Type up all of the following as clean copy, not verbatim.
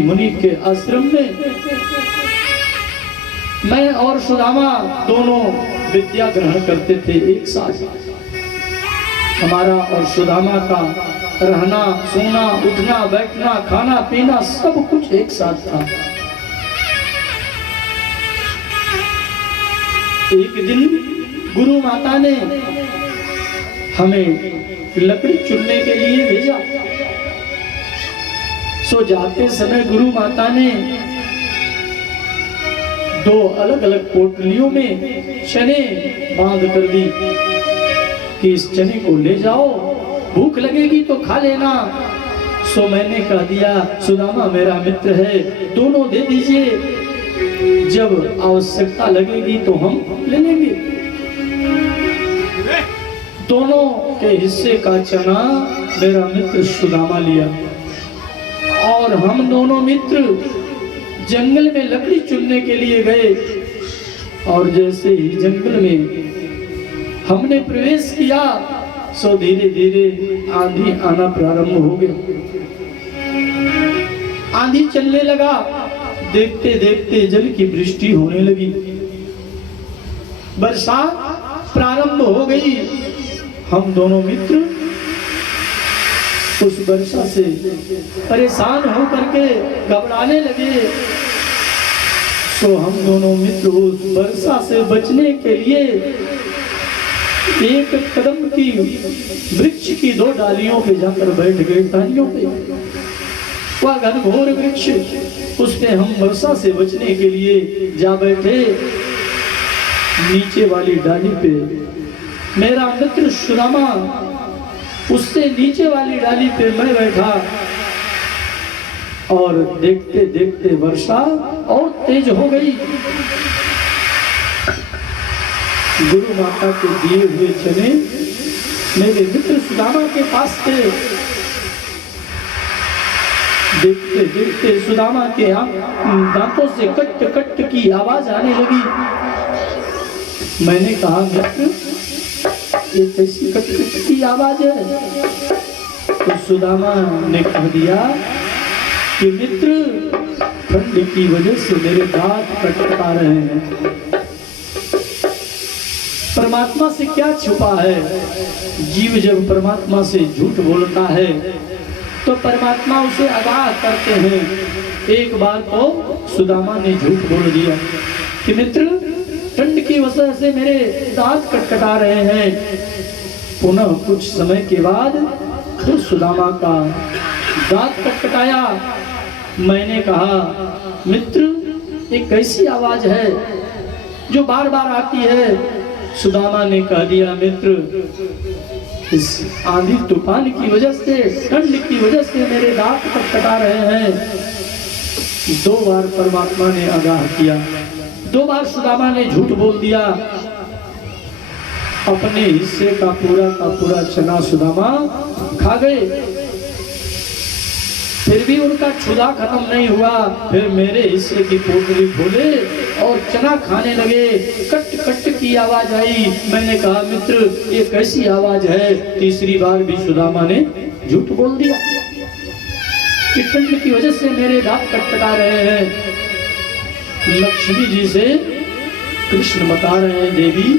मुनि के आश्रम में मैं और सुदामा दोनों विद्या ग्रहण करते थे एक साथ। हमारा और सुदामा का रहना, सोना, उठना, बैठना, खाना पीना सब कुछ एक साथ था। एक दिन गुरु माता ने हमें लकड़ी चुनने के लिए भेजा। सो जाते समय गुरु माता ने दो अलग अलग पोटलियों में चने बांध कर दी कि इस चने को ले जाओ, भूख लगेगी तो खा लेना। सो मैंने कह दिया सुदामा मेरा मित्र है, दोनों दे दीजिए, जब आवश्यकता लगेगी तो हम ले लेंगे। दोनों के हिस्से का चना मेरा मित्र सुदामा लिया और हम दोनों मित्र जंगल में लकड़ी चुनने के लिए गए। और जैसे ही जंगल में हमने प्रवेश किया सो धीरे धीरे आंधी आना प्रारंभ हो गया। आंधी चलने लगा, देखते देखते जल की वृष्टि होने लगी, बरसात प्रारंभ हो गई। हम दोनों मित्र उस वर्षा से परेशान होकर के घबराने लगे। तो हम दोनों मित्र उस वर्षा से बचने के लिए एक कदम की वृक्ष की दो डालियों पे जाकर बैठ गए, डालियों पे। वह घनघोर वृक्ष, उस पे हम वर्षा से बचने के लिए जा बैठे। नीचे वाली डाली पे मेरा मित्र सुदामा, उससे नीचे वाली डाली पे मैं बैठा और देखते देखते वर्षा और तेज हो गई। गुरु माता के दिए हुए चने मेरे मित्र सुदामा के पास थे। देखते देखते सुदामा के दांतों से कट कट की आवाज आने लगी। मैंने कहा मित्र ये कैसी कट कट की आवाज है? तो सुदामा ने कह दिया कि मित्र ठंड की वजह से मेरे दांत कटकटा रहे हैं। परमात्मा से क्या छुपा है? जीव जब परमात्मा से झूठ बोलता है तो परमात्मा उसे आगाह करते हैं। एक बार तो सुदामा ने झूठ बोल दिया कि मित्र ठंड की वजह से मेरे दांत कटकटा रहे हैं। पुनः कुछ समय के बाद फिर सुदामा का दांत कटकटाया। मैंने कहा मित्र ये कैसी आवाज है जो बार बार आती है? सुदामा ने कह दिया मित्र इस आंधी तूफान की वजह से, ठंड की वजह से मेरे दांत कटकटा रहे हैं। दो बार परमात्मा ने आगाह किया, दो बार सुदामा ने झूठ बोल दिया। अपने हिस्से का पूरा चना सुदामा खा गए। फिर भी उनका क्षुधा खत्म नहीं हुआ। फिर मेरे हिस्से की पोटली खोले और चना खाने लगे। कट कट की आवाज आई। मैंने कहा मित्र ये कैसी आवाज है? तीसरी बार भी सुदामा ने झूठ बोल दिया कि ठंड की वजह से मेरे दांत कटकटा रहे हैं। लक्ष्मी जी से कृष्ण बता रहे हैं देवी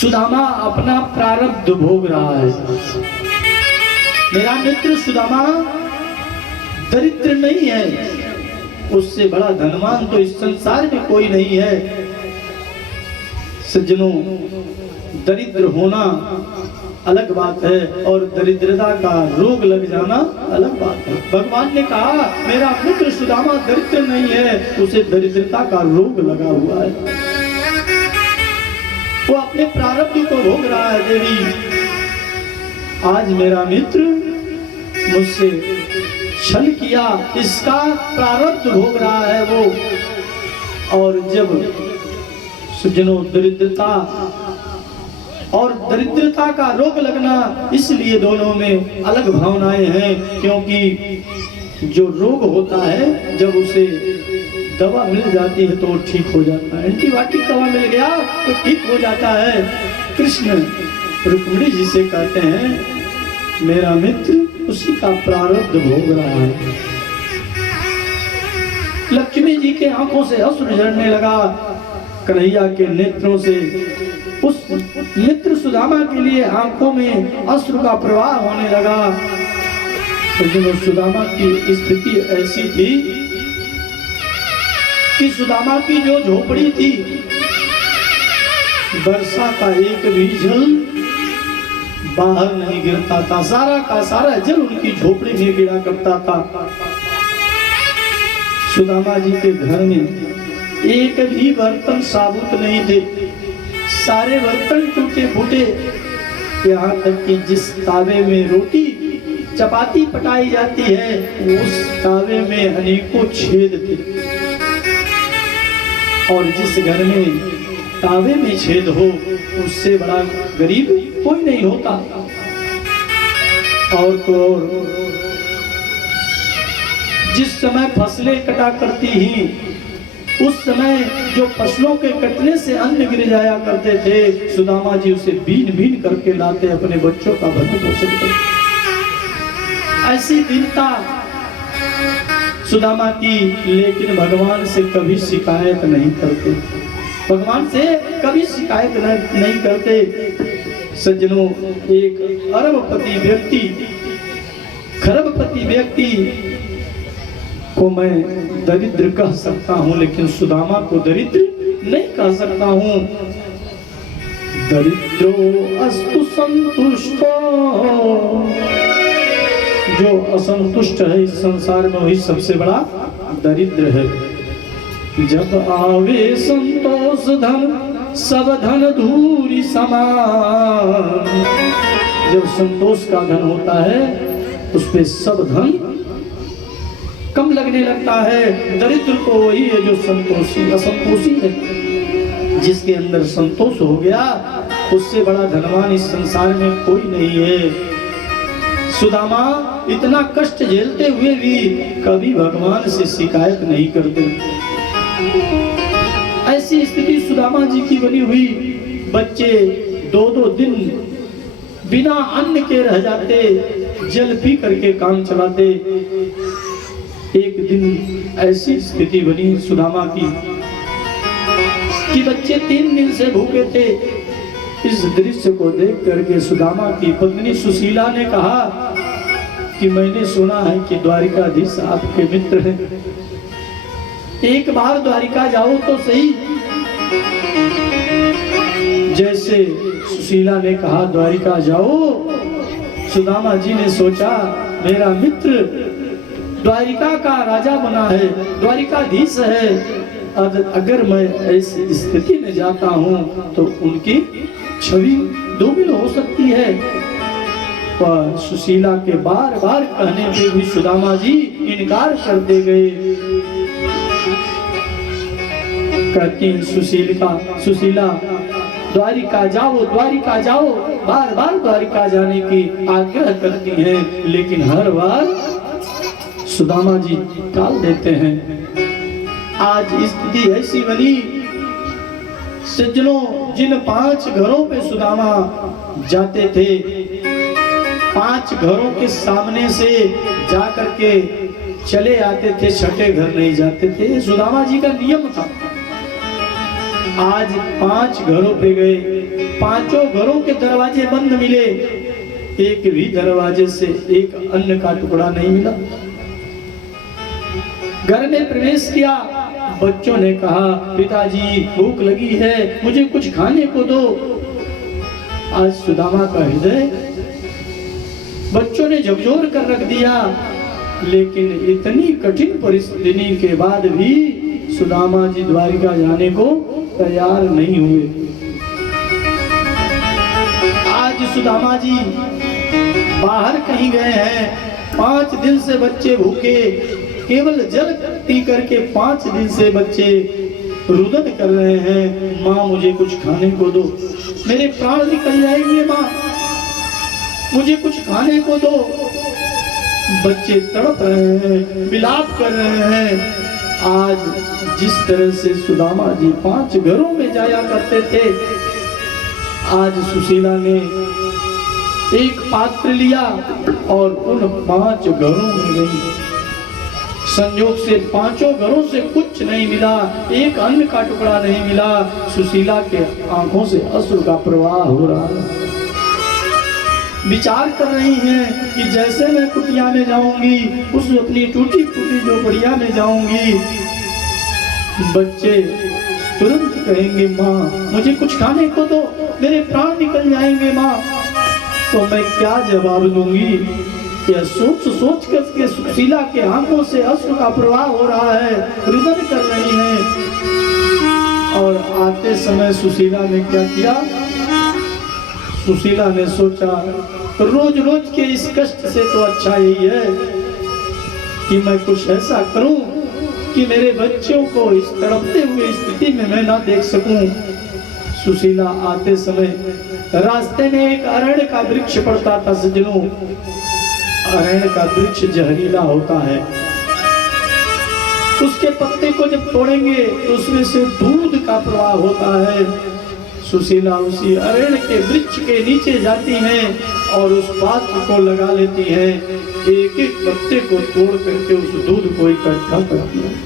सुदामा अपना प्रारब्ध भोग रहा है। मेरा मित्र सुदामा दरिद्र नहीं है, उससे बड़ा धनवान तो इस संसार में कोई नहीं है। सज्जनों दरिद्र होना अलग बात है और दरिद्रता का रोग लग जाना अलग बात है। भगवान ने कहा मेरा मित्र सुदामा दरिद्र नहीं है, उसे दरिद्रता का रोग लगा हुआ है। वो अपने प्रारब्ध को भोग रहा है। देवी आज मेरा मित्र मुझसे छल किया, इसका प्रारब्ध भोग रहा है वो। और जब सज्जनों दरिद्रता और दरिद्रता का रोग लगना, इसलिए दोनों में अलग भावनाएं हैं। क्योंकि जो रोग होता है जब उसे दवा मिल जाती है तो ठीक हो जाता है। एंटीबायोटिक दवा मिल गया तो ठीक हो जाता है। कृष्ण रुक्मिणी जी से कहते हैं मेरा मित्र उस उसी का प्रारब्ध भोग रहा है। लक्ष्मी जी के आंखों से अश्रु झरने लगा, कन्हैया के नेत्रों से उस मित्र सुदामा के लिए आंखों में अश्रु का प्रवाह होने लगा। तो सुदामा की स्थिति ऐसी थी कि सुदामा की जो झोपड़ी थी, वर्षा का एक भी जल बाहर नहीं गिरता था, सारा का सारा जल उनकी झोपड़ी में गिरा करता था। सुदामा जी के घर में एक भी बर्तन साबुत नहीं थे, सारे बर्तन टूटे फूटे। यहाँ तक कि जिस तावे में रोटी चपाती पकाई जाती है, उस तावे में अनेकों छेद थे, और जिस घर में तावे में छेद हो उससे बड़ा गरीब कोई नहीं होता। और तो और जिस समय फसलें कटा करती ही, उस समय जो फसलों के कटने से अन्न गिर जाया करते थे, सुदामा जी उसे बीन बीन करके लाते अपने बच्चों का भरण पोषण करते। ऐसी दीनता सुदामा की, लेकिन भगवान से कभी शिकायत नहीं करते, भगवान से कभी शिकायत नहीं करते। सज्जनों, एक अरबपति व्यक्ति, खरबपति व्यक्ति को मैं दरिद्र कह सकता हूँ, लेकिन सुदामा को दरिद्र नहीं कह सकता हूँ। दरिद्रो अस्तु संतुष्टो, जो असंतुष्ट है इस संसार में वही सबसे बड़ा दरिद्र है। जब आवे संतोष धन सब धन धूरी समान, जब संतोष का धन होता है उस पे सब धन कम लगने लगता है। दरिद्र को वही है जो संतोषी असंतोषी है। जिसके अंदर संतोष हो गया, उससे बड़ा धनवान इस संसार में कोई नहीं है। सुदामा इतना कष्ट झेलते हुए भी कभी भगवान से शिकायत नहीं करते। ऐसी स्थिति सुदामा जी की बनी हुई। बच्चे 2-2 दिन बिना अन्न के रह जाते, जल पी करके काम चलाते। एक दिन ऐसी स्थिति बनी सुदामा की कि बच्चे 3 दिन से भूखे थे। इस दृश्य को देख करके सुदामा की पत्नी सुशीला ने कहा कि मैंने सुना है कि द्वारिकाधीश आपके मित्र हैं, एक बार द्वारिका जाओ तो सही। जैसे सुशीला ने कहा द्वारिका जाओ, सुदामा जी ने सोचा मेरा मित्र द्वारिका का राजा बना है, द्वारिकाधीश है, अगर मैं ऐसी स्थिति में जाता हूँ तो उनकी छवि धूमिल हो सकती है। पर सुशीला के बार बार कहने पे भी सुदामा जी इनकार करते गए। कहती सुशीला द्वारिका जाओ, द्वारिका जाओ, बार बार द्वारिका जाने की आग्रह करती हैं, लेकिन हर बार सुदामा जी टाल देते हैं। आज स्थिति ऐसी बनी, सज्जनों, जिन 5 घरों पे सुदामा जाते थे, 5 घरों के सामने से जाकर के चले आते थे, छठे घर नहीं जाते थे। सुदामा जी का नियम था। आज 5 घरों पे गए, 5 घरों के दरवाजे बंद मिले, एक भी दरवाजे से एक अन्न का टुकड़ा नहीं मिला। घर में प्रवेश किया, बच्चों ने कहा पिताजी भूख लगी है, मुझे कुछ खाने को दो। आज सुदामा का हृदय बच्चों ने झकझोर कर रख दिया, लेकिन इतनी कठिन परिस्थिति के बाद भी सुदामा जी द्वारिका जाने को तैयार नहीं हुए। आज सुदामा जी बाहर कहीं गए हैं, 5 दिन से बच्चे भूखे, केवल जल पी करके 5 दिन से बच्चे रुदन कर रहे हैं, माँ मुझे कुछ खाने को दो, मेरे प्राण निकल जाएंगे, माँ मुझे कुछ खाने को दो। बच्चे तड़प रहे हैं, विलाप कर रहे हैं। आज जिस तरह से सुदामा जी 5 घरों में जाया करते थे, आज सुशीला ने एक पात्र लिया और उन 5 घरों में गई। संयोग से 5 घरों से कुछ नहीं मिला, एक अन्न का टुकड़ा नहीं मिला। सुशीला के आंखों से अश्रु का प्रवाह हो रहा है। विचार कर रही हैं कि जैसे मैं कुटिया में जाऊंगी, उस अपनी टूटी फूटी झोपड़िया में जाऊंगी, बच्चे तुरंत कहेंगे माँ मुझे कुछ खाने को दो, मेरे प्राण निकल जाएंगे माँ। तो मैं क्या जवाब दूंगी? यह सोच सोच कर सुशीला के आंखों से अश्रु का प्रवाह हो रहा है, रुदन कर रही हैं। और आते समय सुशीला ने क्या किया? सुशीला ने सोचा रोज रोज के इस कष्ट से तो अच्छा यही है कि मैं कुछ ऐसा करूं कि मेरे बच्चों को इस तड़पते हुए स्थिति में मैं ना देख सकूं। सुशीला आते समय रास्ते में एक अरण्य का वृक्ष पड़ता था। सज्जनों, अरण्य का वृक्ष जहरीला होता है, उसके पत्ते को जब तोड़ेंगे तो उसमें से दूध का प्रवाह होता है। सुशीला उसी अरण्य के वृक्ष के नीचे जाती हैं और उस पात्र को लगा लेती हैं, एक एक पत्ते को तोड़ करके उस दूध को इकट्ठा करती हैं।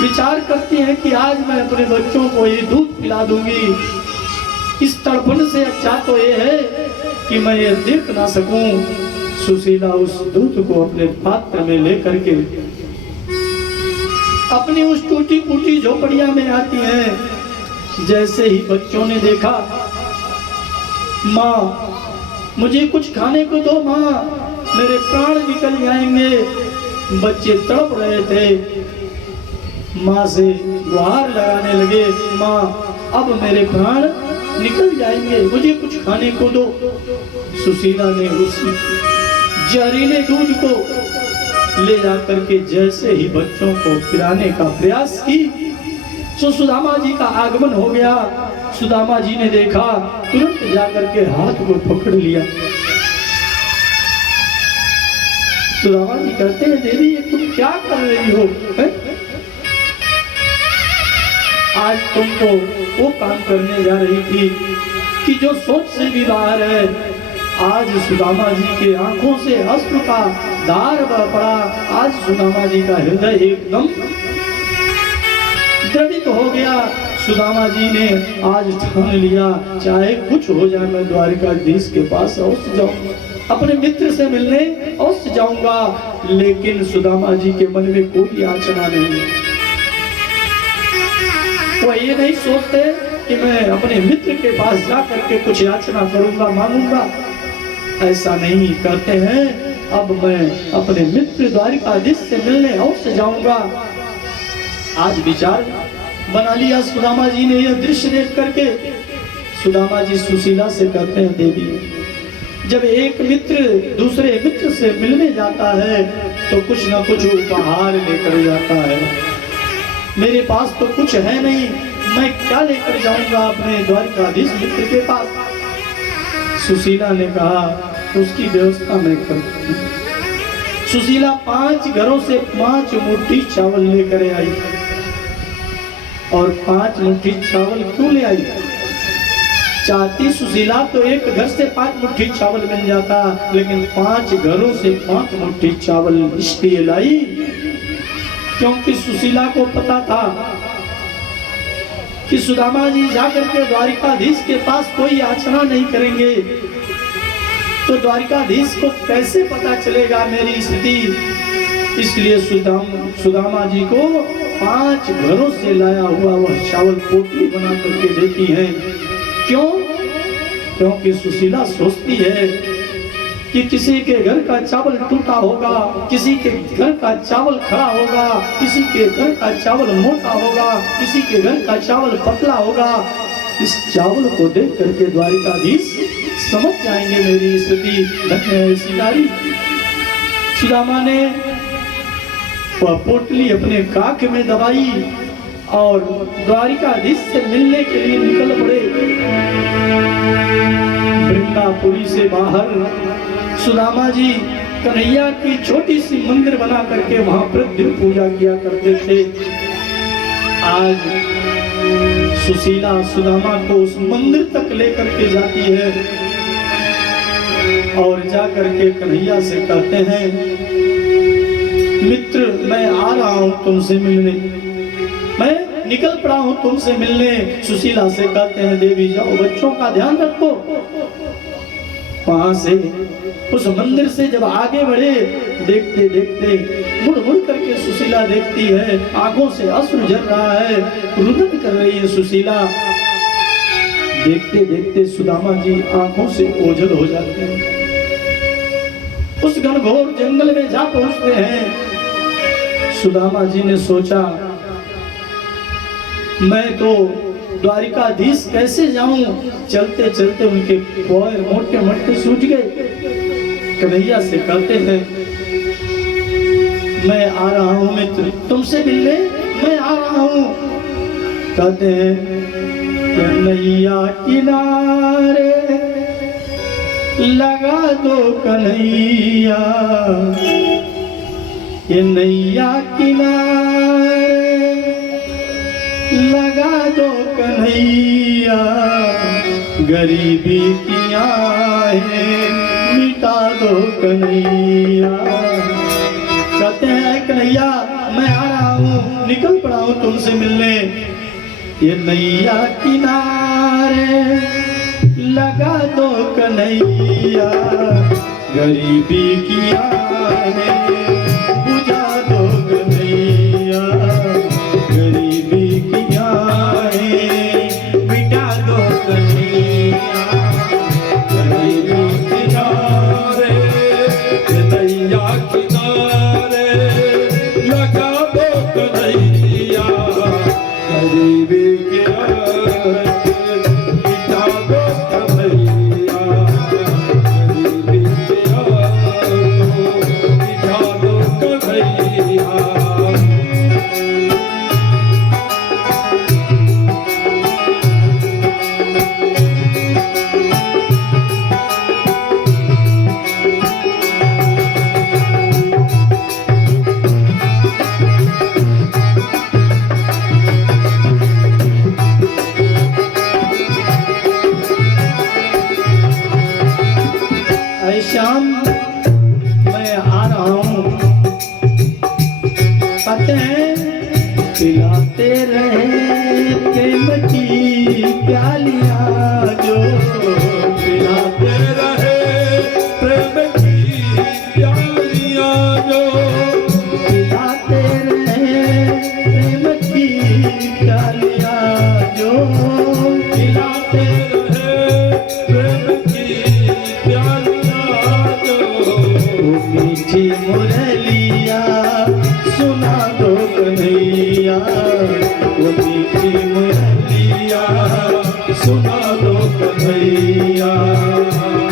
विचार करती हैं कि आज मैं अपने बच्चों को ये दूध पिला दूंगी, इस तड़पन से अच्छा तो ये है कि मैं ये देख ना सकूं। सुशीला उस दूध को अपने पात्र में लेकर के अपनी उस टूटी फूटी झोपड़िया में आती हैं। जैसे ही बच्चों ने देखा, माँ मुझे कुछ खाने को दो माँ, मेरे प्राण निकल जाएंगे। बच्चे तड़प रहे थे, माँ से गुहार लगाने लगे, माँ अब मेरे प्राण निकल जाएंगे, मुझे कुछ खाने को दो। सुशीला ने उस जहरीले दूध को ले जाकर के जैसे ही बच्चों को पिलाने का प्रयास की, तो सुदामा जी का आगमन हो गया। सुदामा जी ने देखा, तुरंत जाकर के हाथ को पकड़ लिया। सुदामा जी कहते हैं देवी ये तुम क्या कर रही हो? आज तुमको वो काम करने जा रही थी कि जो सोच से भी बाहर है। आज सुदामा जी के आंखों से अश्रु का धार बह पड़ा। आज सुदामा जी का हृदय एकदम द्रवित हो गया। सुदामा जी ने आज ठान लिया, चाहे कुछ हो जाए मैं द्वारिकाधीश के पास अवश्य जाऊंगा, अपने मित्र से मिलने अवश्य जाऊंगा। लेकिन सुदामा जी के मन में कोई याचना नहीं। वो ये नहीं सोचते कि मैं अपने मित्र के पास जा करके कुछ याचना करूंगा, मांगूंगा। ऐसा नहीं करते हैं। अब मैं अपने मित्र द्वारिकाधीश से मिलने अवश्य जाऊंगा। आज विचार बना लिया सुदामा जी ने। यह दृश्य देख करके सुदामा जी सुशीला से कहते हैं देवी जब एक मित्र दूसरे मित्र से मिलने जाता है तो कुछ ना कुछ उपहार लेकर जाता है। मेरे पास तो कुछ है नहीं, मैं क्या लेकर जाऊंगा अपने द्वारिकाधीश मित्र के पास? सुशीला ने कहा उसकी व्यवस्था मैं करती हूं। सुशीला 5 घरों से 5 मुट्ठी चावल लेकर आई। और 5 मुट्ठी चावल क्यों ले आई? चाहती सुशीला तो एक घर से 5 मुट्ठी चावल मिल जाता, लेकिन 5 घरों से 5 मुट्ठी चावल इसलिए लाई क्योंकि सुशीला को पता था कि सुदामा जी जाकर के द्वारिकाधीश के पास कोई याचना नहीं करेंगे, तो द्वारिकाधीश को कैसे पता चलेगा मेरी स्थिति। इसलिए सुदामा जी को 5 घरों से लाया हुआ वह चावल पोटली बना करके देती है। क्यों? क्योंकि सुशीला सोचती है कि किसी के घर का चावल टूटा होगा, किसी के घर का चावल खड़ा होगा, किसी के घर का चावल मोटा होगा, किसी के घर का चावल पतला होगा। इस चावल को देख करके द्वारिकाधीश समझ जाएंगे मेरी स्थिति। धन्य है ऐसी नारी। सुदामा ने वह पोटली अपने काख में दबाई और द्वारिकाधीश से मिलने के लिए निकल पड़े। वृंदापुरी से बाहर सुदामा जी कन्हैया की छोटी सी मंदिर बना करके वहां प्रतिदिन पूजा किया करते थे। आज सुशीला सुदामा को उस मंदिर तक लेकर के जाती है। और जा करके कन्हैया से कहते हैं, मित्र मैं आ रहा हूं तुमसे मिलने, मैं निकल पड़ा हूं तुमसे मिलने। सुशीला से कहते हैं, देवी जाओ बच्चों का ध्यान रखो। वहां से उस मंदिर से जब आगे बढ़े, देखते देखते मुड़ मुड़ करके सुशीला देखती है, आंखों से अश्रु झर रहा है, रुदन कर रही है सुशीला। देखते देखते सुदामा जी आंखों से ओझल हो जाते हैं। उस घनघोर जंगल में जा पहुंचते हैं। सुदामा जी ने सोचा, मैं तो द्वारिकाधीश कैसे जाऊं? चलते चलते उनके पैर मोटे मोटे सूज गए। कन्हैया से कहते हैं, मैं आ रहा हूं मित्र तुमसे मिलने, मैं आ रहा हूं। कहते हैं, कन्हैया किनारे लगा दो कन्हैया, ये नैया किनारे लगा दो कन्हैया, गरीबी की आहें मिटा दो कन्हैया। कहते हैं, कन्हैया मैं आ रहा हूँ, निकल पड़ा हूँ तुमसे मिलने। ये नैया किनारे लगा दो कन्हैया, गरीबी की आहें बुझा दो कन्हैया, गरीबी की आहें मिटा दो कन्हैया, गरीबी किनारे नैया किनारे लगा दो कन्हैया, गरीबी श्याम मैं आ रहा हूँ। कहते हैं, पिलाते रहे प्रेम की प्यालियाँ जो, पिलाते रहे प्रेम की प्यालियाँ जो, पिलाते रहे प्रेम की प्यालियाँ जो, पिलाते रहे प्रेम की प्यालियाँ। मीठी मुरलिया सुना दो कन्हैया, वो मीठी मुरलिया सुना दो कन्हैया,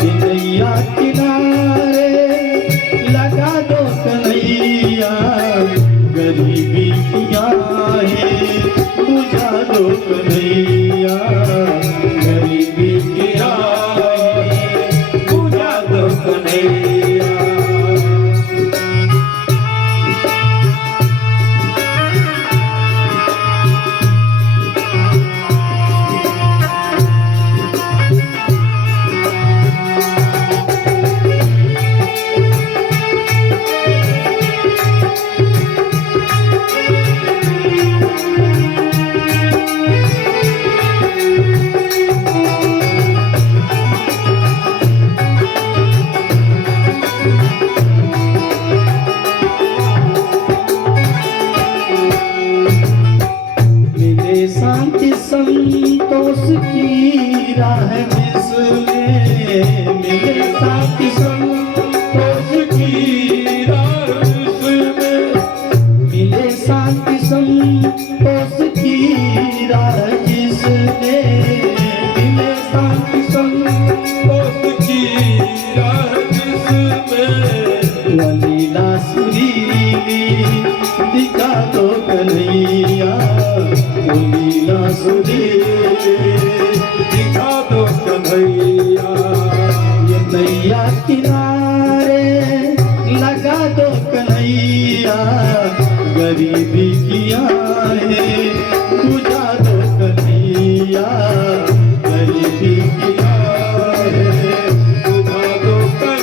नैया किनारे लगा दो कन्हैया, गरीबी की आहें बुझा दो कन्हैया, गरीबी की आहें बुझा दो कन्हैया। शांति संतोष की राह जिसमें मिले, शांति संतोष की राह जिसमें मिले, शांति संतोष की राह जिसमें मिले, शांति संतोष की राह जिसमें, वलीला सुरीली दिखा दो कन्हैया, लीला सुरीली दिखा दो कन्हैया, ये नैया किनारे लगा दो कन्हैया, गरीबी की आहें बुझा दो कन्हैया, गरीबी की आहें बुझा दो कन्हैया।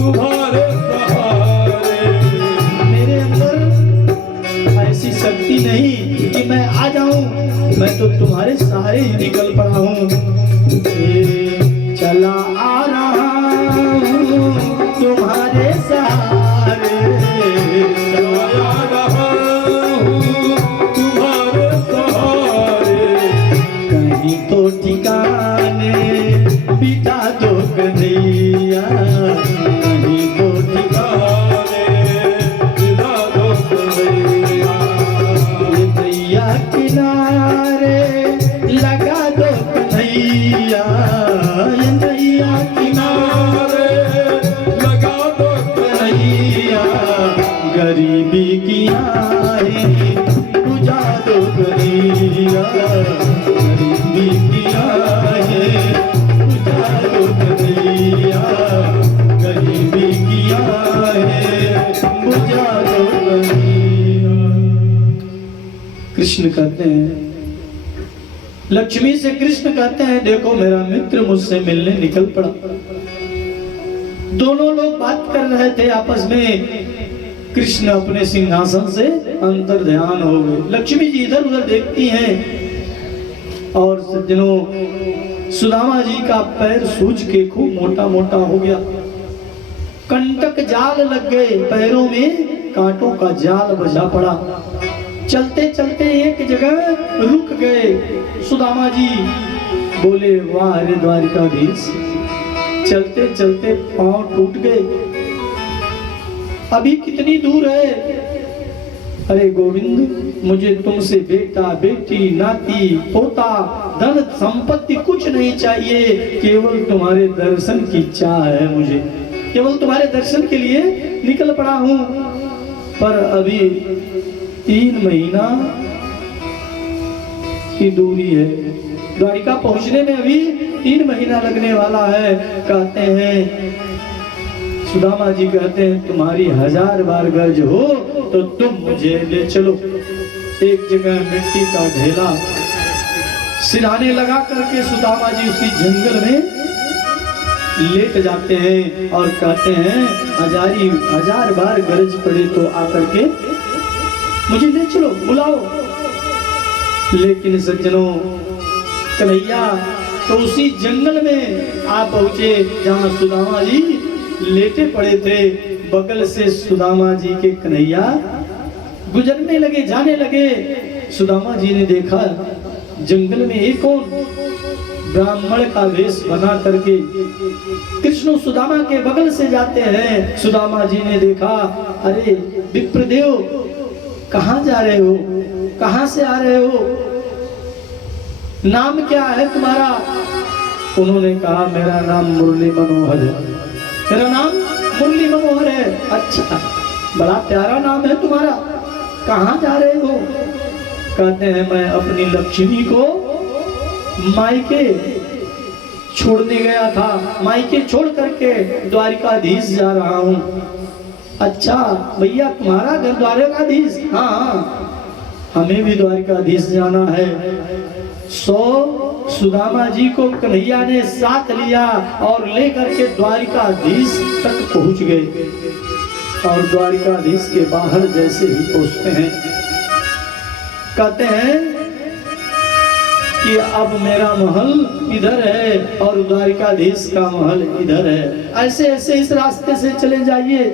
तुम्हारे सहारे। मेरे अंदर ऐसी शक्ति नहीं कि मैं आ जाऊं, मैं तो तुम्हारे सहारे ही निकल पड़ा हूं। चला आ रहा हूं तुम्हारे सहारे, चला आ रहा हूँ तुम्हारे सहारे। कहीं तो ठिकाने बिठा दो कन्हैया, कहीं तो ठिकाने बिना दो कन्हैया। ये भैया किनारे लगा दो कन्हैया, ये भैया किनारे लगा दो कन्हैया, गरीबी की आही बुझा दो कन्हैया, गरीबी की आही बुझा दो कन्हैया, गरीबी की आही बुझा दो कन्हैया। कृष्ण कहते हैं, लक्ष्मी से कृष्ण कहते हैं, देखो मेरा मित्र मुझसे मिलने निकल पड़ा। दोनों लोग बात कर रहे थे आपस में। कृष्ण अपने सिंहासन से अंतर ध्यान हो गए। लक्ष्मी जी इधर उधर देखती हैं और सज्जनों सुदामा जी का पैर सूज के खूब मोटा मोटा हो गया। कंटक जाल लग गए, पैरों में कांटों का जाल बजा पड़ा। चलते चलते एक जगह रुक गए। सुदामा जी बोले, वाह रे द्वारिकाधीश, चलते चलते पांव टूट गए, अभी कितनी दूर है? अरे गोविंद, मुझे तुमसे बेटा बेटी नाती पोता धन संपत्ति कुछ नहीं चाहिए, केवल तुम्हारे दर्शन की चाह है। मुझे केवल तुम्हारे दर्शन के लिए निकल पड़ा हूं, पर अभी 3 महीना की दूरी है। द्वारिका पहुंचने में अभी 3 महीना लगने वाला है। कहते हैं सुदामा जी कहते हैं, तुम्हारी 1000 बार गर्ज हो तो तुम मुझे ले चलो। एक जगह मिट्टी का ढेला सिराने लगा करके सुदामा जी उसी जंगल में लेट जाते हैं और कहते हैं, 1000 बार गरज पड़े तो आकर के मुझे ले चलो, बुलाओ। लेकिन सज्जनों, कन्हैया तो उसी जंगल में आ पहुंचे जहां सुदामा जी लेटे पड़े थे। बगल से सुदामा जी के कन्हैया गुजरने लगे, जाने लगे। सुदामा जी ने देखा जंगल में एक कौन ब्राह्मण का वेश बना करके कृष्ण सुदामा के बगल से जाते हैं। सुदामा जी ने देखा, अरे विप्रदेव, कहाँ जा रहे हो, कहाँ से आ रहे हो, नाम क्या है तुम्हारा? उन्होंने कहा, मेरा नाम मुरली मनोहर है। मेरा नाम मुरली मनोहर है। अच्छा, बड़ा प्यारा नाम है तुम्हारा, कहाँ जा रहे हो? कहते हैं, मैं अपनी लक्ष्मी को मायके छोड़ने गया था, मायके छोड़ करके द्वारिकाधीश जा रहा हूँ। अच्छा भैया, तुम्हारा घर द्वारिकाधीश? हाँ, हमें भी द्वारिकाधीश जाना है। सुदामा जी को कन्हैया ने साथ लिया और लेकर के द्वारिकाधीश तक पहुंच गए। और द्वारिकाधीश के बाहर जैसे ही पहुंचते हैं, कहते हैं कि अब मेरा महल इधर है और द्वारिकाधीश का महल इधर है, ऐसे ऐसे इस रास्ते से चले जाइए।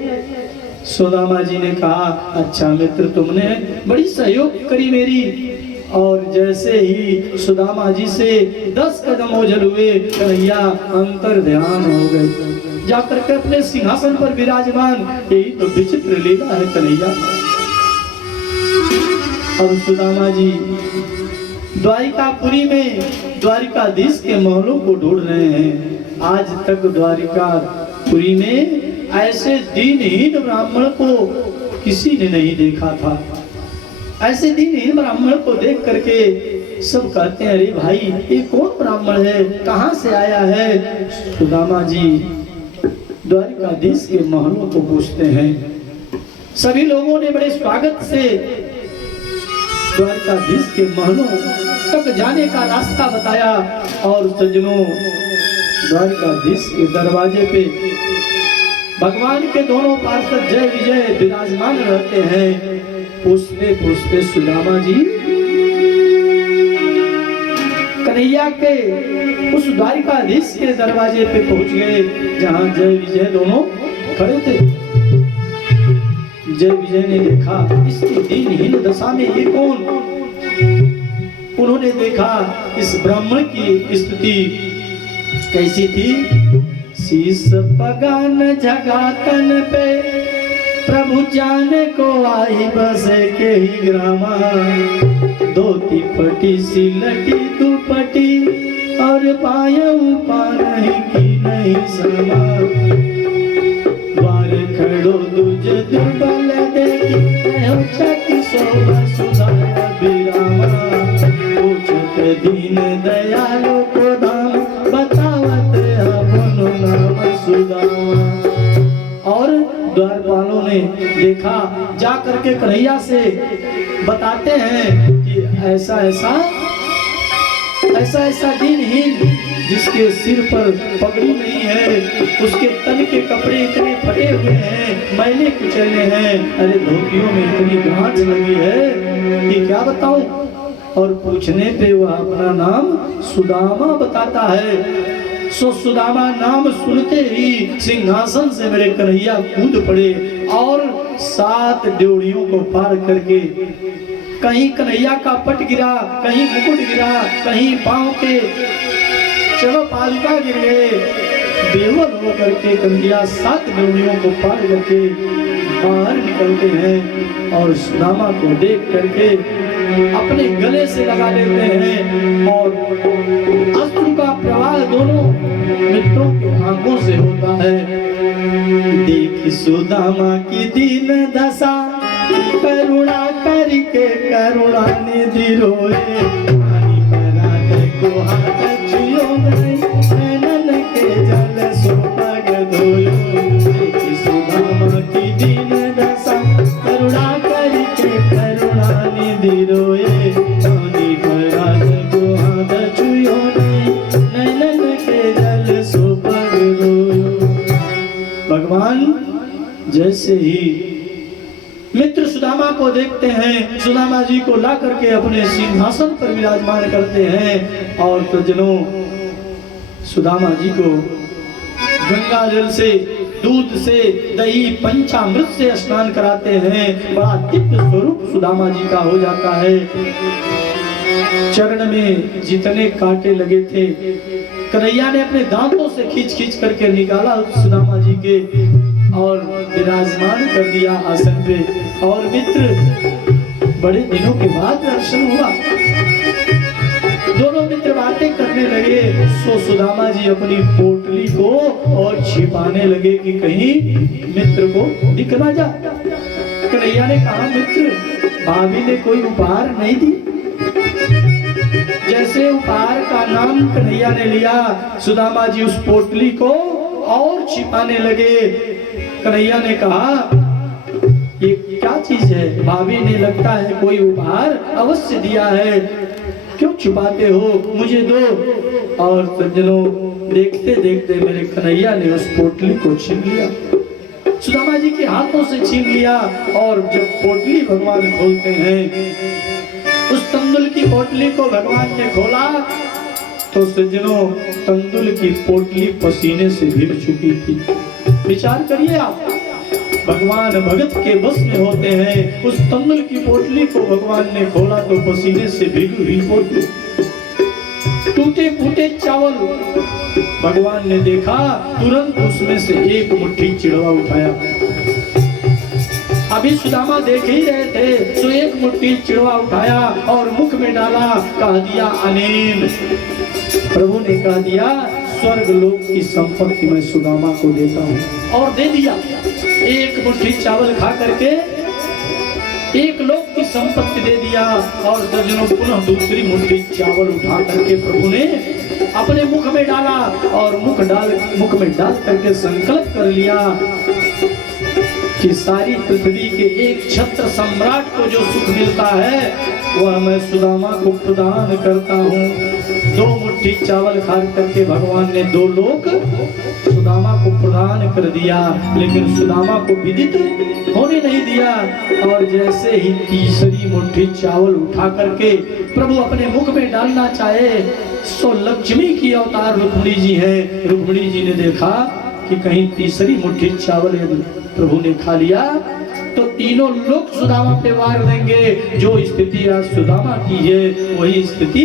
सुदामा जी ने कहा, अच्छा मित्र, तुमने बड़ी सहयोग करी मेरी। और जैसे ही सुदामा जी से 10 कदम ओझल हुए, कन्हैया अंतर ध्यान हो गए, जाकर के अपने सिंहासन पर विराजमान। यही तो विचित्र लीला है कन्हैया। अब सुदामा जी द्वारिकापुरी में द्वारिकाधीश के महलों को ढूंढ रहे हैं। आज तक द्वारिकापुरी में ऐसे दीनहीन ब्राह्मण को किसी ने नहीं देखा था। ऐसे दीनहीन ब्राह्मण को देख करके सब कहते हैं, अरे भाई, ये कौन ब्राह्मण है, कहाँ से आया है? सुदामा जी द्वारिकाधीश के महलों को पूछते हैं। सभी लोगों ने बड़े स्वागत से द्वारिकाधीश के महलों तक जाने का रास्ता बताया। और सज्जनों, द्वारिकाधीश के दरवाजे पे भगवान के दोनों पार्षद जय विजय विराजमान रहते हैं। पूछते पूछते सुदामा जी कन्हैया के उस द्वारिकाधीश के दरवाजे पे पहुंच गए जहां जय विजय दोनों खड़े थे। जय विजय ने देखा इसकी दीनहीन दशा में ये कौन। उन्होंने देखा इस ब्राह्मण की स्थिति कैसी थी। शीस पगान जगातन पे प्रभु जाने को आई बसे के ही ग्रामा। धोती फटी सिलटी दुपटी और पायऊ पानी की नहीं समा। द्वार खड़ो दुज दुबल देखी छठी शोभा सुधाया विरामा। पूछत दीन दयालु को दाम बतावत अपनो नाम सुदामा। और द्वारपालों ने देखा जा करके कन्हैया से बताते हैं कि ऐसा ऐसा दीनहीन जिसके सिर पर पगड़ी नहीं है, उसके तन के कपड़े इतने फटे हुए हैं, मैले कुचले हैं, अरे धोतियों में इतनी गांठ लगी है कि क्या बताऊं। और पूछने पे वह अपना नाम सुदामा बताता है। सो सुदामा नाम सुनते ही सिंहासन से मेरे कन्हैया कूद पड़े और 7 ड्योढ़ियों को पार करके कहीं कन्हैया का पट गिरा, कहीं मुकुट गिरा, कहीं पांव के चलो पालिका गिर गए। बेवल होकर के कन्हैया 7 ड्योढ़ियों को पार करके बाहर निकलते हैं और सुदामा को देख करके अपने गले से लगा लेते हैं और अश्रु का प्रवाह दोनों मित्रों के आंखों से होता है। देख सुदामा की दीन दशा करुणा करके करुणा निधि रोए। पानी परात को हाथ छुयो नहीं, नैनन के जल सो पग धोयो। देख सुदामा की दीन दशा करुणा करके करुणा निधि रोए। पानी परात को हाथ छुयो नहीं, नैनन के जल सो पग धोयो। भगवान जैसे ही मित्र सुदामा को देखते हैं, सुदामा जी को ला करके अपने सिंहासन पर विराजमान करते हैं और प्रजनों सुदामा जी को गंगा जल से, दूध से, दही पंचामृत से स्नान कराते हैं। बड़ा दिव्य स्वरूप सुदामा जी का हो जाता है। चरण में जितने कांटे लगे थे कन्हैया ने अपने दांतों से खींच खींच करके निकाला सुदामा जी के और विराजमान कर दिया आसन पे। और मित्र बड़े दिनों के बाद दर्शन हुआ। दोनों मित्र बातें करने लगे। सो सुदामा जी अपनी पोटली को और छिपाने लगे कि कहीं मित्र को दिख ना जा। कन्हैया ने कहा मित्र भाभी ने कोई उपहार नहीं दी। जैसे उपहार का नाम कन्हैया ने लिया, सुदामा जी उस पोटली को और छिपाने लगे। कन्हैया ने कहा ये क्या चीज है? भाभी ने लगता है कोई उपहार अवश्य दिया है, क्यों छुपाते हो, मुझे दो। और सज्जनों देखते देखते मेरे कन्हैया ने उस पोटली को छीन लिया, सुदामा जी के हाथों से छीन लिया। और जब पोटली भगवान खोलते हैं, उस तंदुल की पोटली को भगवान ने खोला तो सज्जनों तंदुल की पोटली पसीने से भीग चुकी थी। विचार करिए आप, भगवान भगत के बस में होते हैं। उस तंदुल की पोटली को भगवान ने खोला तो पसीने से भीगी हुई पोटली, टूटे फूटे चावल भगवान ने देखा, तुरंत उसमें से एक मुट्ठी चिड़वा उठाया। अभी सुदामा देख ही रहे थे, सो एक मुट्ठी चिड़वा उठाया और मुख में डाला, कह दिया अनेन। प्रभु ने कह दिया स्वर्ग लोक की संपत्ति मैं सुदामा को देता हूँ, और दे दिया। एक मुट्ठी चावल खा करके एक लोक की संपत्ति दे दिया। और सज्जनों पुनः दूसरी मुट्ठी चावल उठा करके प्रभु ने अपने मुख में डाला और मुख में डाल करके संकल्प कर लिया कि सारी पृथ्वी के एक छत्र सम्राट को जो सुख मिलता है वह मैं सुदामा को प्रदान करता हूँ। 2 मुट्ठी चावल खा करके भगवान ने 2 लोक सुदामा को प्रदान प्रदान कर दिया, लेकिन सुदामा को विदित होने नहीं दिया। और जैसे ही तीसरी मुट्ठी चावल उठा करके प्रभु अपने मुख में डालना चाहे, सो लक्ष्मी की अवतार रुक्मिणी जी है। रुक्मिणी जी ने देखा कि कहीं तीसरी मुट्ठी चावल यदि प्रभु ने खा लिया तो तीनों लोग सुदामा पे वार देंगे। जो स्थिति आज सुदामा की है वही स्थिति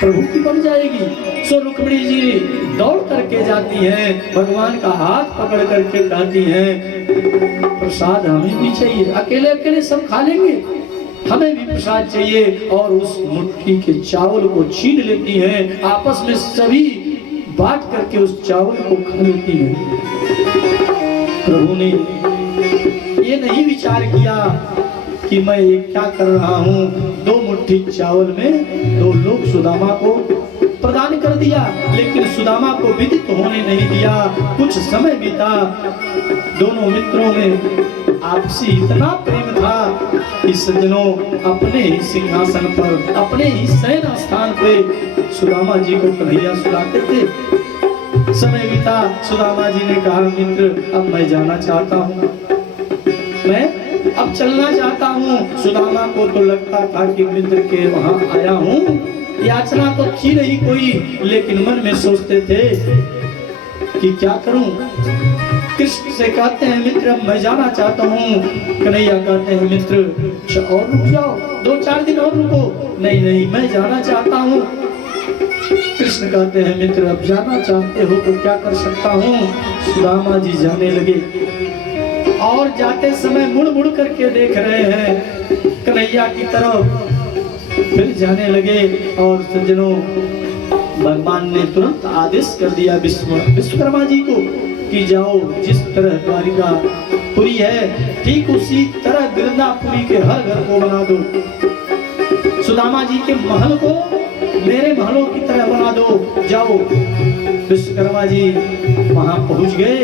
प्रभु की बन जाएगी। सो रुक्मिणी जी दौड़ करके जाती हैं, भगवान का हाथ पकड़ करके कहती हैं प्रसाद हमें भी चाहिए, अकेले अकेले सब खा लेंगे, हमें भी प्रसाद चाहिए। और उस मुट्ठी के चावल को छीन लेती हैं, आपस में सभी बांट करके उस चावल को खा लेती हैं। प्रभु ने ये नहीं विचार किया कि मैं ये क्या कर रहा हूँ, 2 मुट्ठी चावल में 2 लोग सुदामा को प्रदान कर दिया, लेकिन सुदामा को विदित होने नहीं दिया। कुछ समय बीता, दोनों मित्रों में आपसी इतना प्रेम था कि सज्जनों अपने ही सिंहासन पर, अपने ही शयन स्थान पे सुदामा जी को कन्हैया सुलाते थे। समय बीता, सुदामा जी ने कहा मित्र अब मैं जाना चाहता हूँ, मैं अब चलना चाहता हूँ। सुदामा को तो लगता था कि मित्र के वहां आया हूँ, याचना तो थी नहीं कोई, लेकिन मन में सोचते थे कि क्या करूं। कृष्ण से कहते हैं मित्र अब मैं जाना चाहता हूँ। कन्हैया कहते हैं मित्र और रुक जाओ, 2-4 दिन और रुको। नहीं नहीं मैं जाना चाहता हूँ। कृष्ण कहते हैं मित्र अब जाना चाहते हो तो क्या कर सकता हूँ। सुदामा जी जाने लगे और जाते समय मुड़ मुड़ करके देख रहे हैं कन्हैया की तरफ, फिर जाने लगे। और सज्जनों भगवान ने तुरंत आदेश कर दिया विश्वकर्मा जी को कि जाओ जिस तरह द्वारिका पुरी है ठीक उसी तरह वृंदापुरी के हर घर को बना दो, सुदामा जी के महल को मेरे महलों की तरह बना दो, जाओ। विश्वकर्मा जी वहां पहुंच गए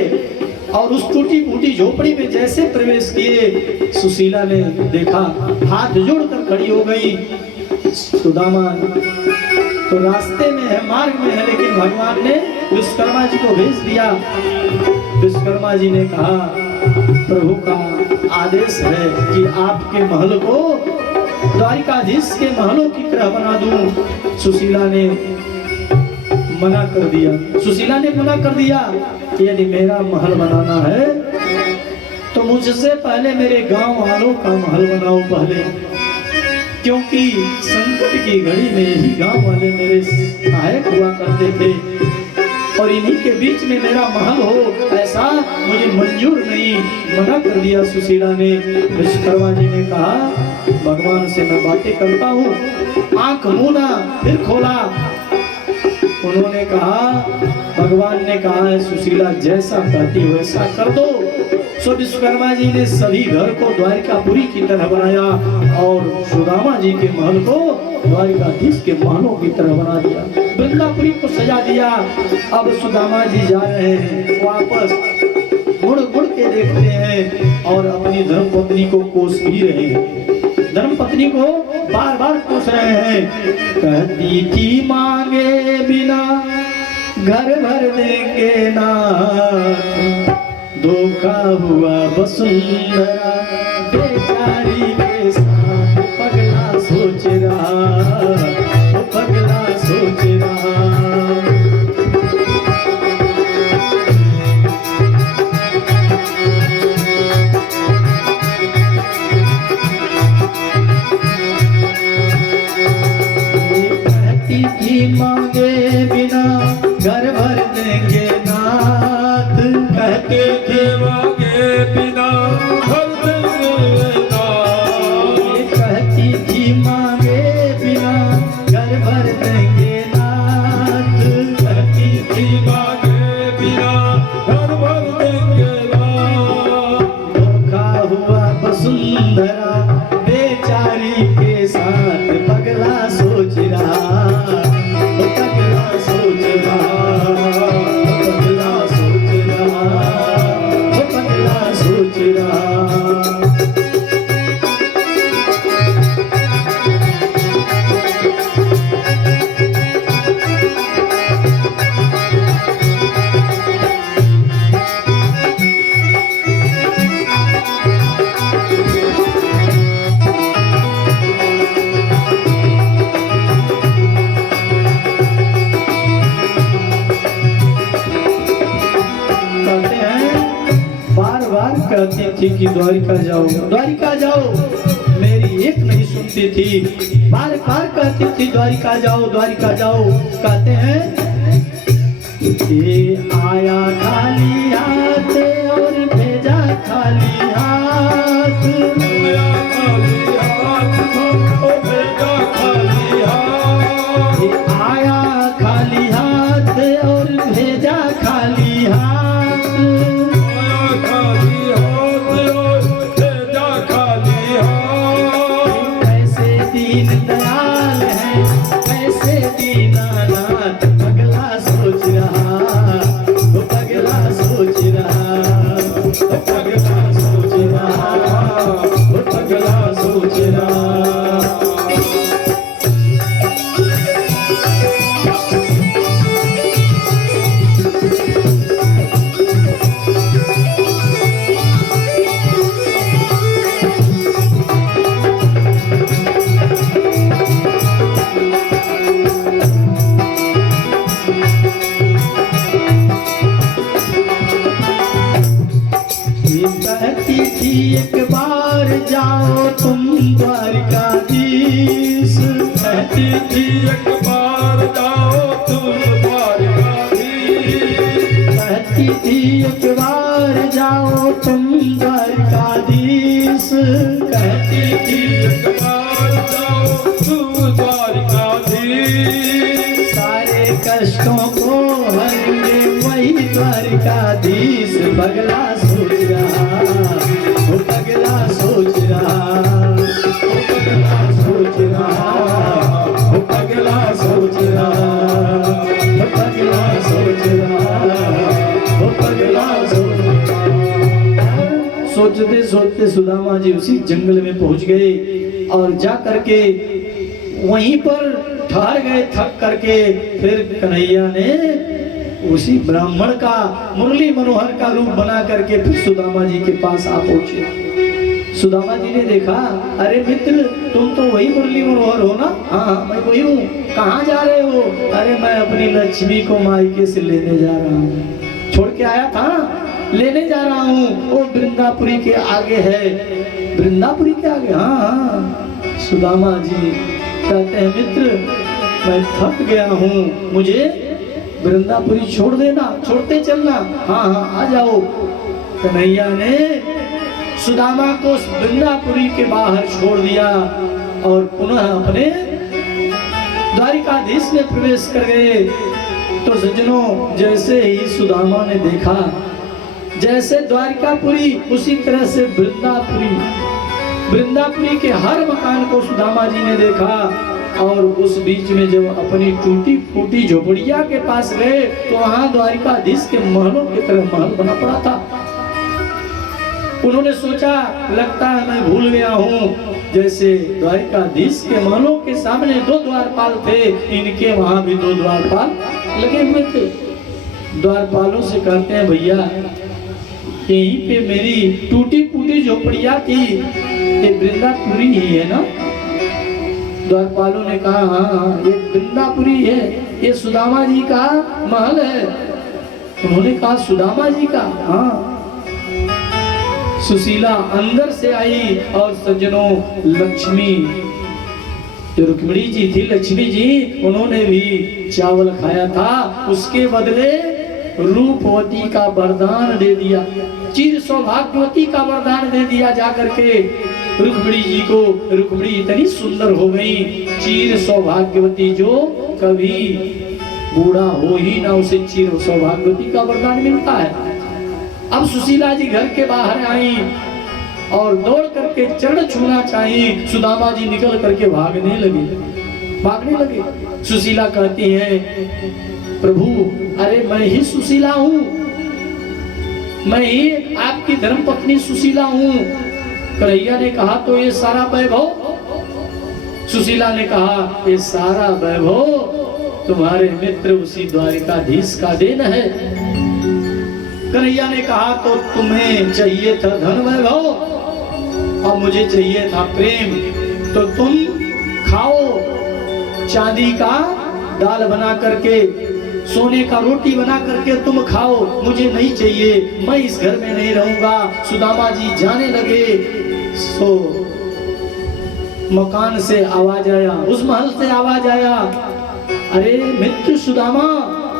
और उस टूटी फूटी झोपड़ी में जैसे प्रवेश किए, सुशीला ने देखा, हाथ जोड़कर खड़ी हो गई। सुदामा तो रास्ते में है, मार्ग में है, लेकिन भगवान ने विश्वकर्मा जी को भेज दिया। विश्वकर्मा जी ने कहा प्रभु का आदेश है कि आपके महल को द्वारिकाधीश के महलों की तरह बना दूं। सुशीला ने मना कर दिया। सुशीला ने मना कर दिया कि यदि मेरा महल बनाना है तो मुझसे पहले मेरे गांव वालों का महल बनाओ पहले, क्योंकि संकट की घड़ी में ही गांव वाले मेरे सहायक हुआ करते थे और इन्हीं के बीच में मेरा महल हो ऐसा मुझे मंजूर नहीं। मना कर दिया सुशीला ने। विश्वकर्मा जी ने कहा भगवान से मैं बातें करता हूँ। आंख मूंदा फिर खोला, उन्होंने कहा भगवान ने कहा है सुशीला जैसा कहती हो वैसा कर दो। सो विश्वकर्मा जी ने सभी घर को द्वारिकापुरी की तरह बनाया और सुदामा जी के महल को द्वारिकाधीश के महलों की तरह बना दिया, वृंदापुरी को सजा दिया। अब सुदामा जी जा रहे हैं वापस, मुड़ मुड़ के देखते हैं और अपनी धर्मपत्नी को कोस भी रहे हैं, धर्मपत्नी को बार बार कोस रहे हैं। कहती थी मांगे बिना घर भर देंगे ना, धोखा हुआ वसुंधरा बेचारी के साथ, पगला सोच रहा, वो पगला सोच रहा। कहती थी मांगे बिना घर भर देंगे नाथ, कहते थे मांगे बिना घर देंगे नाथ। कहती थी मांगे बिना बार कहती थी कि द्वारिका जाओ, मेरी एक नहीं सुनती थी, बार बार कहती थी द्वारिका जाओ। कहते हैं ये आया खाली हाथ और भेजा खाली हाथ, आया खाली हाथ और भेजा खाली हाथ, ये आया खाली हाथ और भेजा खाली हाथ। आया खाली हाथ और भेजा खाली हाथ। कैसे दीन दयाल है, कैसे दीनानाथ, पगला सोच रहा, वो पगला सोच रहा, वो पगला सोच रहा, वो पगला सोच रहा। ये कहती थी एक बार जाओ तुम द्वारिकाधीश, कहती थी एक बार जाओ तुम द्वारिकाधीश, कहती थी एक बार जाओ तुम द्वारिकाधीश, कहती कहती थी एक बार जाओ तुम द्वारिकाधीश। सारे कष्टों को हरेंगे वही द्वारिकाधीश। पगला सोच रहा, वो पगला सोच रहा, वो पगला सोच रहा, वो पगला सोच रहा, वो पगला सोच रहा, वो पगला सोच रहा। सोचते सोचते सुदामा जी उसी जंगल में पहुंच गए और जा करके वहीं पर ठहर गए थक करके। फिर कन्हैया ने उसी ब्राह्मण का मुरली मनोहर का रूप बना करके फिर सुदामा जी के पास आ पहुंचे। सुदामा जी ने देखा, अरे मित्र तुम तो वही मुरली मनोहर हो ना? हाँ मैं वही हूँ। कहाँ जा रहे हो? अरे मैं अपनी लक्ष्मी को मायके से लेने जा रहा हूँ, छोड़ के आया था, लेने जा रहा हूँ। वो वृंदापुरी के आगे है। वृंदापुरी के आगे? हाँ। सुदामा जी कहते हैं, मित्र मैं थक गया हूँ, मुझे वृंदापुरी छोड़ देना, छोड़ते चलना। हाँ आ जाओ। कन्हैया ने सुदामा को वृंदापुरी के बाहर छोड़ दिया और पुनः अपने द्वारिकाधीश में प्रवेश कर गए। तो सज्जनों, जैसे ही सुदामा ने देखा, जैसे द्वारिकापुरी उसी तरह से वृंदापुरी के हर मकान को सुदामा जी ने देखा। और उस बीच में जब अपनी टूटी फूटी झोपड़िया के पास गए तो वहां द्वारिकाधीश के महलों की तरह महल बना पड़ा था। उन्होंने सोचा, लगता है मैं भूल गया हूँ। जैसे द्वारिकाधीश के महलों के सामने 2 द्वारपाल थे, इनके वहां भी 2 द्वारपाल लगे हुए थे। द्वारपालों से कहते हैं, भैया यहीं पे मेरी टूटी फूटी झोपड़िया थी, ये वृंदापुरी ही है ना? द्वारपालों ने कहा, हाँ ये वृंदापुरी है, ये सुदामा जी का महल है। उन्होंने कहा, सुदामा जी का? हाँ। सुशीला अंदर से आई और सज्जनों, लक्ष्मी जो रुक्मिणी जी थी, लक्ष्मी जी, उन्होंने भी चावल खाया था, उसके बदले रूपवती का वरदान दे दिया, चिर सौभाग्यवती का वरदान दे दिया जाकर के रुक्मिणी जी को। रुक्मिणी इतनी सुंदर हो गई, चिर सौभाग्यवती, जो कभी बूढ़ा हो ही ना उसे चिर सौभाग्यवती का वरदान मिलता है। अब सुशीला जी घर के बाहर आई और दौड़ करके चरण छूना चाहिए, सुदामा जी निकल करके भागने लगे। सुशीला कहती है, प्रभु अरे मैं ही सुशीला हूँ, मैं ही आपकी धर्मपत्नी सुशीला हूँ। कन्हैया ने कहा, तो ये सारा वैभव? सुशीला ने कहा, ये सारा वैभव तुम्हारे मित्र उसी द्वारिकाधीश का देन है। कन्हैया ने कहा, तो तुम्हें चाहिए था धन वैभव और मुझे चाहिए था प्रेम, तो तुम खाओ चांदी का दाल बना करके, सोने का रोटी बना करके तुम खाओ, मुझे नहीं चाहिए, मैं इस घर में नहीं रहूंगा। सुदामा जी जाने लगे। सो मकान से आवाज आया, उस महल से आवाज आया, अरे मित्र सुदामा।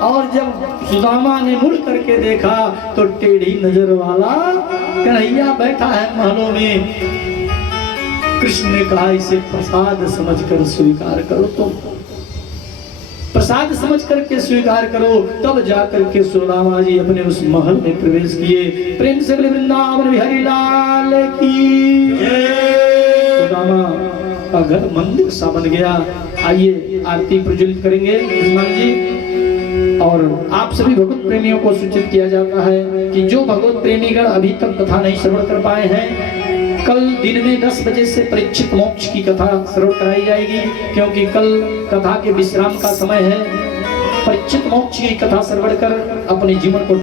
और जब सुदामा ने मुड़ करके देखा तो टेढ़ी नजर वाला कन्हैया बैठा है महलों में। कृष्ण ने कहा इसे प्रसाद समझकर स्वीकार करो, तुम प्रसाद समझ करके स्वीकार करो। तब जाकर के सुदामा जी अपने उस महल में प्रवेश किए। प्रेम से बोले वृंदावन बिहारी लाल की सुदामा का घर मंदिर सा बन गया। आइए आरती प्रज्वलित करेंगे यजमान जी। और आप सभी भगवत प्रेमियों को सूचित किया जाता है कि जो भगवत प्रेमीगण अभी तक कथा नहीं श्रवण कर पाए हैं, कल दिन में 10 बजे से परीक्षित मोक्ष की कथा श्रवण कराई जाएगी, क्योंकि कल कथा के विश्राम का समय है। परीक्षित मोक्ष की कथा श्रवण कर अपने जीवन को